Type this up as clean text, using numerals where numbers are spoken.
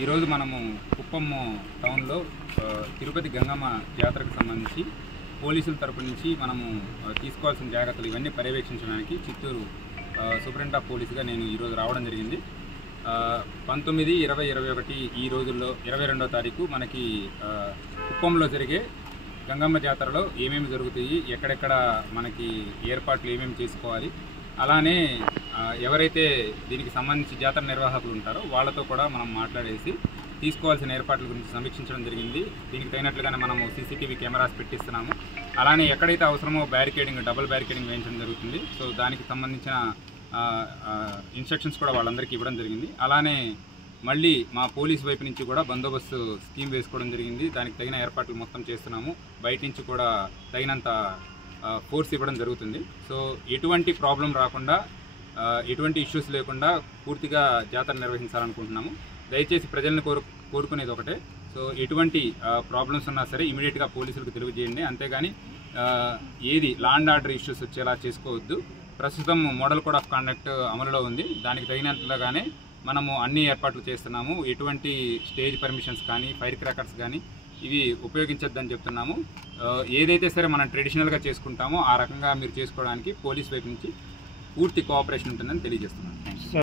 ఈరోజు మనము కుప్పం టౌన్లో తిరుపతి గంగమ్మ జాతరకు సంబంధించి పోలీసుల తరపు నుంచి మనము తీసుకోవాల్సిన జాగ్రత్తలు ఇవన్నీ పర్యవేక్షించడానికి చిత్తూరు సూపరింటెండెంట్ ఆఫ్ పోలీసుగా నేను ఈరోజు రావడం జరిగింది. 19, 20, 21 ఈ రోజుల్లో 22వ తారీఖు మనకి కుప్పంలో జరిగే గంగమ్మ జాతరలో ఏమేమి జరుగుతాయి, ఎక్కడెక్కడ మనకి ఏర్పాట్లు ఏమేమి చేసుకోవాలి, అలానే ఎవరైతే దీనికి సంబంధించి జాతర నిర్వాహకులు ఉంటారో వాళ్ళతో కూడా మనం మాట్లాడేసి తీసుకోవాల్సిన ఏర్పాట్ల గురించి సమీక్షించడం జరిగింది. దీనికి తగినట్లుగానే మనము సీసీటీవీ కెమెరాస్ పెట్టిస్తున్నాము. అలానే ఎక్కడైతే అవసరమో బ్యారికేడింగ్, డబుల్ బ్యారికేడింగ్ వేయించడం జరుగుతుంది. సో దానికి సంబంధించిన ఇన్స్ట్రక్షన్స్ కూడా వాళ్ళందరికీ ఇవ్వడం జరిగింది. అలానే మళ్ళీ మా పోలీస్ వైపు నుంచి కూడా బందోబస్తు స్కీమ్ వేసుకోవడం జరిగింది. దానికి తగిన ఏర్పాట్లు మొత్తం చేస్తున్నాము. బయట నుంచి కూడా తగినంత ఫోర్స్ ఇవ్వడం జరుగుతుంది. సో ఎటువంటి ప్రాబ్లం రాకుండా, ఎటువంటి ఇష్యూస్ లేకుండా పూర్తిగా జాతర నిర్వహించాలనుకుంటున్నాము. దయచేసి ప్రజల్ని కోరుకునేది ఒకటే, సో ఎటువంటి ప్రాబ్లమ్స్ ఉన్నా సరే ఇమీడియట్గా పోలీసులకు తెలియజేయండి. అంతేగాని ఏది లా అండ్ ఆర్డర్ ఇష్యూస్ వచ్చేలా చేసుకోవద్దు. ప్రస్తుతం మోడల్ కోడ్ ఆఫ్ కాండక్ట్ అమలులో ఉంది. దానికి తగినట్లుగానే మనము అన్ని ఏర్పాట్లు చేస్తున్నాము. ఎటువంటి స్టేజ్ పర్మిషన్స్ కానీ, ఫైర్ క్రాకర్స్ కానీ ఇవి ఉపయోగించొద్దని చెప్తున్నాము. ఏదైతే సరే మనం ట్రెడిషనల్గా చేసుకుంటామో ఆ రకంగా మీరు చేసుకోవడానికి పోలీస్ వైపు నుంచి పూర్తి కోఆపరేషన్ ఉంటుందని తెలియజేస్తున్నాను.